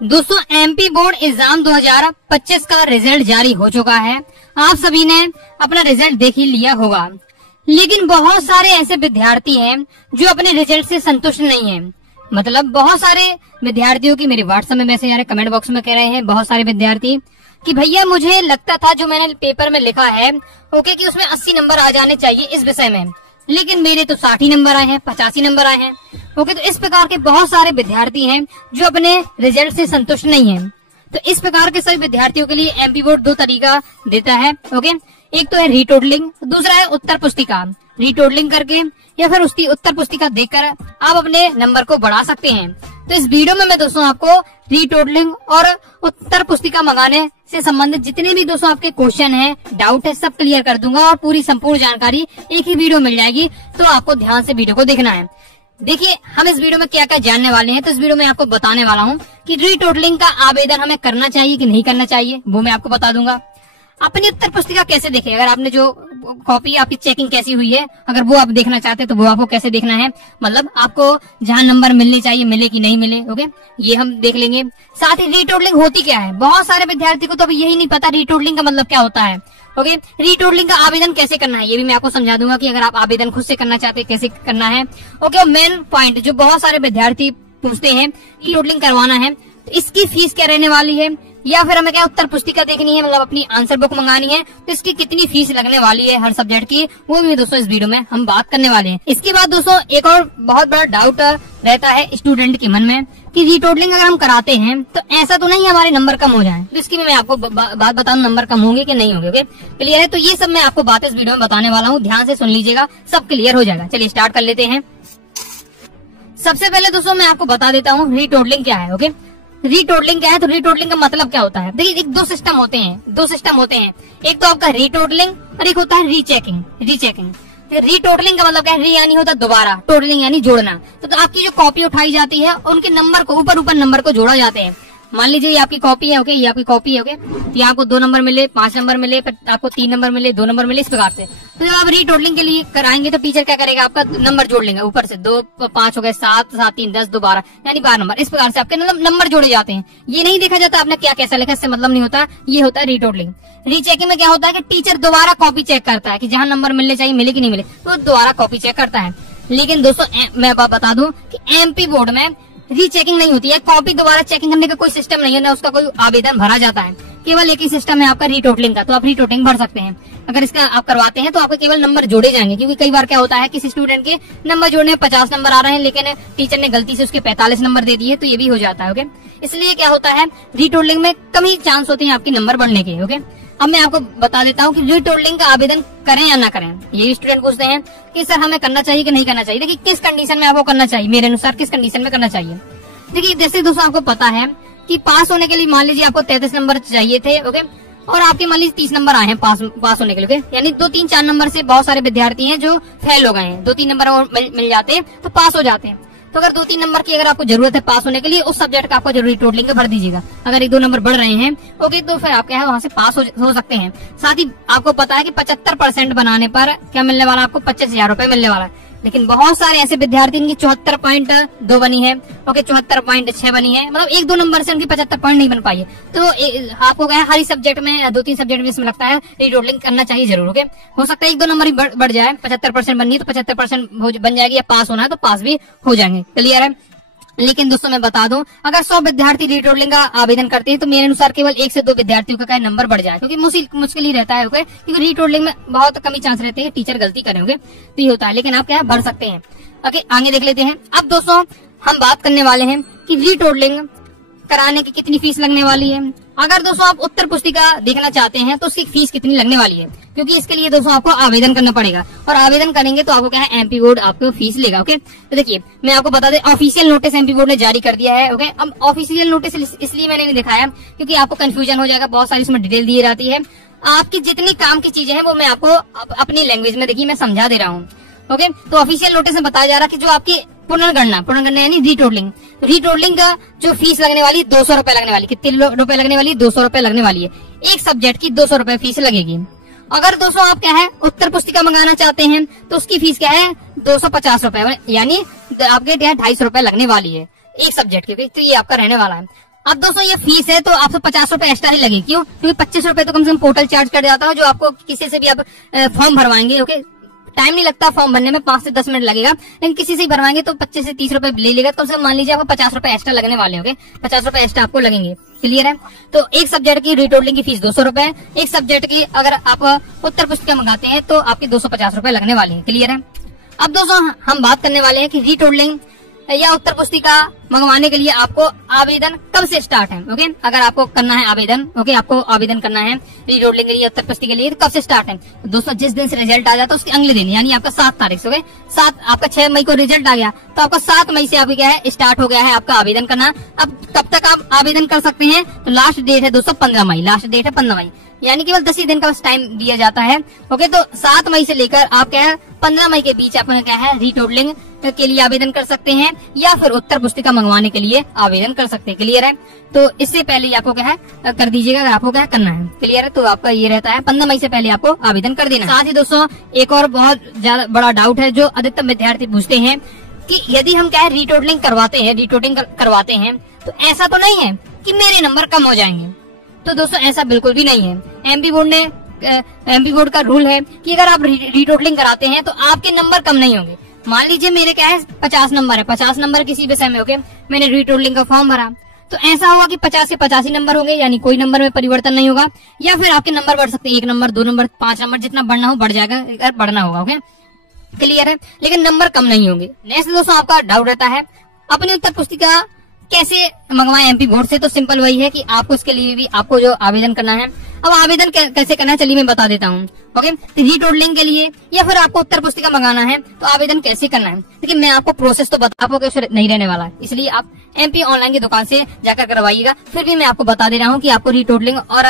दोस्तों MP board exam 2025 का result जारी हो चुका है। आप सभी ने अपना रिजल्ट देख ही लिया होगा, लेकिन बहुत सारे ऐसे विद्यार्थी हैं जो अपने रिजल्ट से संतुष्ट नहीं हैं। मतलब बहुत सारे विद्यार्थियों की मेरे व्हाट्सएप में मैसेज आ रहे, कमेंट बॉक्स में कह रहे हैं बहुत सारे विद्यार्थी कि भैया मुझे लगता था जो मैंने पेपर में लिखा है ओके कि उसमें 80 नंबर आ जाने चाहिए इस विषय में, लेकिन मेरे तो 60 नंबर आए हैं, 85 नंबर आए हैं। ओके, तो इस प्रकार के बहुत सारे विद्यार्थी हैं जो अपने रिजल्ट से संतुष्ट नहीं हैं। तो इस प्रकार के सभी विद्यार्थियों के लिए एमपी बोर्ड दो तरीका देता है। ओके, एक तो है रीटोटलिंग, दूसरा है उत्तर पुस्तिका। रीटोटलिंग करके या फिर उसकी उत्तर पुस्तिका देखकर आप अपने नंबर को बढ़ा सकते हैं। तो इस वीडियो में मैं दोस्तों आपको रीटोटलिंग और उत्तर पुस्तिका मंगाने से संबंधित जितने भी दोस्तों आपके क्वेश्चन हैं, डाउट है, सब क्लियर कर दूंगा और पूरी संपूर्ण जानकारी एक ही वीडियो मिल जाएगी। तो आपको ध्यान से वीडियो को देखना है। देखिए हम इस वीडियो में क्या क्या जानने वाले हैं। तो इस वीडियो में आपको बताने वाला हूँ कि रीटोटलिंग का आवेदन हमें करना चाहिए कि नहीं करना चाहिए, वो मैं आपको बता दूंगा। अपनी उत्तर पुस्तिका कैसे देखें, अगर आपने जो कॉपी आपकी चेकिंग कैसी हुई है अगर वो आप देखना चाहते हैं तो वो आपको कैसे देखना है, मतलब आपको जहां नंबर मिलने चाहिए मिले कि नहीं मिले। ओके, ये हम देख लेंगे। साथ ही रीटोटलिंग होती क्या है, बहुत सारे विद्यार्थी को तो अभी यही नहीं पता रीटोटलिंग का मतलब क्या होता है। ओके, रीटोटलिंग का आवेदन कैसे करना है ये भी मैं आपको समझा दूंगा कि अगर आप आवेदन खुद से करना चाहते हैं कैसे करना है। ओके, मेन पॉइंट जो बहुत सारे विद्यार्थी पूछते हैं रीटोटलिंग करवाना है तो इसकी फीस क्या रहने वाली है, या फिर हमें क्या उत्तर पुस्तिका देखनी है, मतलब अपनी आंसर बुक मंगानी है तो इसकी कितनी फीस लगने वाली है हर सब्जेक्ट की, वो भी दोस्तों इस वीडियो में हम बात करने वाले हैं। इसके बाद दोस्तों एक और बहुत बड़ा डाउट रहता है स्टूडेंट के मन में कि रीटोटलिंग अगर हम कराते हैं तो ऐसा तो नहीं हमारे नंबर कम हो जाए। तो इसकी मैं आपको बात बताऊं नंबर कम होंगे कि नहीं होंगे। ओके, क्लियर है? तो ये सब मैं आपको बात इस वीडियो में बताने वाला हूँ, ध्यान से सुन लीजिएगा, सब क्लियर हो जाएगा। चलिए स्टार्ट कर लेते हैं। सबसे पहले दोस्तों मैं आपको बता देता हूँ रीटोटलिंग क्या है। ओके, रीटोटलिंग क्या है, तो रीटोटलिंग का मतलब क्या होता है। देखिए दो सिस्टम होते हैं, एक तो आपका रीटोटलिंग और एक होता है रीचेकिंग। रीटोटलिंग का मतलब क्या है, री यानी होता है दोबारा, टोटलिंग यानी जोड़ना। तो आपकी जो कॉपी उठाई जाती है उनके नंबर को ऊपर नंबर को जोड़ा जाते हैं। मान लीजिए ये आपकी कॉपी है। ओके, ये आपकी कॉपी है। ओके, तो यहाँ आपको 2 नंबर मिले, 5 नंबर मिले, फिर आपको 3 नंबर मिले, 2 नंबर मिले, इस प्रकार से। तो जब आप रीटोटलिंग के लिए कराएंगे तो टीचर क्या करेगा, आपका नंबर जोड़ लेंगे ऊपर से। 2 5 हो गए, 7 7 3 10 2 12 यानी 12 नंबर। इस प्रकार से आपके नंबर जोड़े जाते हैं। ये नहीं देखा जाता आपने क्या कैसा लिखा, इससे मतलब नहीं होता। ये होता है रीटोटलिंग। रीचेकिंग में क्या होता है कि टीचर दोबारा कॉपी चेक करता है कि जहाँ नंबर मिलने चाहिए मिले कि नहीं मिले, तो दोबारा कॉपी चेक करता है। लेकिन दोस्तों मैं बता दूं कि एमपी बोर्ड में रीचेकिंग नहीं होती है, कॉपी दोबारा चेकिंग करने का कोई सिस्टम नहीं है, ना उसका कोई आवेदन भरा जाता है। केवल एक ही सिस्टम है आपका रीटोटलिंग का, तो आप रीटोटलिंग भर सकते हैं। अगर इसका आप करवाते हैं तो आपके केवल नंबर जोड़े जाएंगे, क्योंकि कई बार क्या होता है किसी स्टूडेंट के नंबर जोड़ने में 50 नंबर आ रहे हैं लेकिन टीचर ने गलती से उसके 45 नंबर दे दिए, तो ये भी हो जाता है। ओके, इसलिए क्या होता है रीटोटलिंग में कम ही चांस होते हैं आपके नंबर बढ़ने के। ओके, अब मैं आपको बता देता हूँ कि रीटोटलिंग का आवेदन करें या ना करें। ये स्टूडेंट पूछते हैं कि सर हमें करना चाहिए कि नहीं करना चाहिए। देखिए किस कंडीशन में आपको करना चाहिए, मेरे अनुसार किस कंडीशन में करना चाहिए। देखिए जैसे दोस्तों आपको पता है कि पास होने के लिए मान लीजिए आपको 33 नंबर चाहिए थे। ओके, और आपके मान लीजिए 30 नंबर आए हैं पास होने के लिए। ओके, यानी 2 3 4 नंबर से बहुत सारे विद्यार्थी हैं जो फेल हो गए हैं। 2 3 नंबर और मिल जाते हैं तो पास हो जाते हैं। तो अगर 2 3 नंबर की अगर आपको जरूरत है पास होने के लिए, उस सब्जेक्ट का आपको जरूरी रीटोटलिंग का भर दीजिएगा। अगर 1 2 नंबर बढ़ रहे हैं ओके, तो फिर आप क्या है वहां से पास हो सकते हैं। साथ ही आपको पता है कि 75% बनाने पर क्या मिलने वाला, आपको 25,000 रुपए मिलने वाला है। लेकिन बहुत सारे ऐसे विद्यार्थी इनकी 74.2 बनी है। ओके, 74.6 बनी है, मतलब 1 2 नंबर से उनकी 75 पॉइंट नहीं बन पाई है। तो आपको क्या है हर सब्जेक्ट में 2 3 सब्जेक्ट में इसमें लगता है रीटोटलिंग करना चाहिए जरूर। ओके, हो सकता है 1 2 नंबर ही बढ़ जाए, 75% बननी है तो 75% बन जाएगी, या पास होना है तो पास भी हो जाएंगे। क्लियर है? लेकिन दोस्तों मैं बता दूं अगर 100 विद्यार्थी रीटोटलिंग का आवेदन करते हैं तो मेरे अनुसार केवल 1 से 2 विद्यार्थियों का नंबर बढ़ जाए, क्योंकि मुश्किल ही रहता है। ओके, क्योंकि रीटोटलिंग में बहुत कम ही चांस रहते हैं टीचर गलती करेंगे, तो ये होता है। लेकिन आप क्या है भर सकते हैं। ओके, आगे देख लेते हैं। अब दोस्तों हम बात करने वाले हैं कि रीटोटलिंग कराने की कितनी फीस लगने वाली है। अगर दोस्तों आप उत्तर पुस्तिका देखना चाहते हैं तो उसकी फीस कितनी लगने वाली है, क्योंकि इसके लिए दोस्तों आपको आवेदन करना पड़ेगा, और आवेदन करेंगे तो आपको क्या है एमपी बोर्ड आपको फीस लेगा। ओके, तो देखिए मैं आपको बता दें ऑफिशियल नोटिस एमपी बोर्ड ने जारी कर दिया है। ओके, अब ऑफिशियल नोटिस इसलिए मैंने नहीं दिखाया क्योंकि आपको कंफ्यूजन हो जाएगा, बहुत सारी इसमें डिटेल दी जाती है। आपकी जितनी काम की चीजें हैं वो मैं आपको अपनी लैंग्वेज में देखिए मैं समझा दे रहा हूँ। ओके, तो ऑफिशियल नोटिस में बताया जा रहा है कि जो आपकी पुनर्गणना यानी रीटोटलिंग का जो फीस लगने वाली 200 रुपए लगने वाली, कितने रुपए लगने वाली, 200 रुपए लगने वाली है। एक सब्जेक्ट की 200 रुपए फीस लगेगी। अगर दोस्तों आप क्या है उत्तर पुस्तिका मंगाना चाहते हैं तो उसकी फीस क्या है 250 रुपए, यानी आपके 250 रुपए लगने वाली है एक सब्जेक्ट की। तो ये आपका रहने वाला है। अब दोस्तों ये फीस है तो आपको 50 रुपए एक्स्ट्रा ही लगे। क्यों? क्योंकि 25 रुपए तो कम से कम पोर्टल चार्ज कर जाता है, जो आपको किसी से भी आप फॉर्म भरवाएंगे। ओके, टाइम नहीं लगता फॉर्म भरने में, 5 से 10 मिनट लगेगा, लेकिन किसी से ही भरवाएंगे तो 25 से 30 रुपए ले लेगा। तो कम से कम मान लीजिए आपको 50 रुपए एक्स्ट्रा लगने वाले होंगे, 50 रुपए एक्स्ट्रा आपको लगेंगे। क्लियर है? तो एक सब्जेक्ट की रीटोटलिंग की फीस 200 रुपए, एक सब्जेक्ट की अगर आप उत्तर पुस्तिका मंगाते हैं तो आपके 250 रुपए लगने वाले हैं। क्लियर है? अब दोस्तों हम बात करने वाले हैं कि रीटोटलिंग या उत्तर पुस्तिका मंगवाने के लिए आपको आवेदन कब से स्टार्ट है। ओके, अगर आपको करना है आवेदन, ओके, आपको आवेदन करना है रीटोटलिंग के लिए, उत्तर पुस्तिका के लिए, तो कब से स्टार्ट है? दोस्तों जिस दिन से रिजल्ट आ जाता है उसके अगले दिन, यानी आपका 7 तारीख से, ओके, 7 आपका 6 मई को रिजल्ट आ गया, तो आपका 7 मई से आपका क्या है, स्टार्ट हो गया है आपका आवेदन करना। अब कब तक आप आवेदन कर सकते हैं? तो लास्ट डेट है दोस्तों 15 मई, लास्ट डेट है 15 मई, यानी केवल 10 ही दिन का टाइम दिया जाता है। ओके, तो 7 मई से लेकर आप क्या है 15 मई के बीच अपना क्या है रीटोटलिंग के लिए आवेदन कर सकते हैं, या फिर उत्तर पुस्तिका मंगवाने के लिए आवेदन कर सकते हैं। क्लियर है? तो इससे पहले आपको क्या है कर दीजिएगा अगर आपको क्या करना है। क्लियर है? तो आपका ये रहता है 15 मई से पहले आपको आवेदन कर देना। साथ ही दोस्तों एक और बहुत ज्यादा बड़ा डाउट है जो अधिकतर विद्यार्थी पूछते हैं कि यदि हम क्या है रीटोटलिंग करवाते हैं तो ऐसा तो नहीं है कि मेरे नंबर कम हो जाएंगे। तो दोस्तों ऐसा बिल्कुल भी नहीं है। एमपी बोर्ड का रूल है कि अगर आप रीटोटलिंग कराते हैं तो आपके नंबर कम नहीं होंगे। मान लीजिए मेरे क्या है 50 नंबर है, 50 नंबर किसी विषय में, ओके, मैंने रीटोटलिंग का फॉर्म भरा, तो ऐसा होगा कि 50 के 85 ही नंबर होंगे, यानी कोई नंबर में परिवर्तन नहीं होगा। या फिर आपके नंबर बढ़ सकते हैं, 1 नंबर, 2 नंबर, 5 नंबर, जितना बढ़ना हो बढ़ जाएगा, अगर बढ़ना होगा। ओके, क्लियर है? लेकिन नंबर कम नहीं होंगे। नेक्स्ट दोस्तों आपका डाउट रहता है अपनी उत्तर पुस्तिका कैसे मंगवाएं एमपी बोर्ड से। तो सिंपल वही है कि आपको इसके लिए भी आपको जो आवेदन करना है, अब आवेदन कैसे करना है चलिए मैं बता देता हूँ। ओके, रीटोटलिंग के लिए या फिर आपको उत्तर पुस्तिका मंगाना है तो आवेदन कैसे करना है, लेकिन मैं आपको प्रोसेस तो आपको नहीं रहने वाला है, इसलिए आप एमपी ऑनलाइन की दुकान से जाकर करवाइएगा। फिर भी मैं आपको बता दे रहा हूँ कि आपको रीटोटलिंग और